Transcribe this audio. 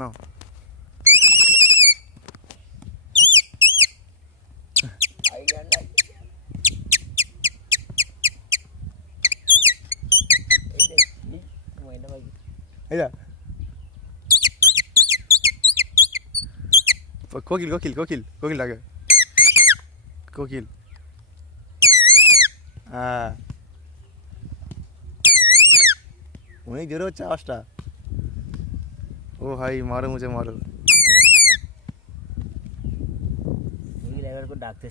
নাও। এই যা কোকিল কোকিল কোকিল কোকিল ডাকে কোকিল। হ্যাঁ অনেক জোরে হচ্ছে আওয়াজটা। ও ভাই মারো মুঝে মারো। ডাকতে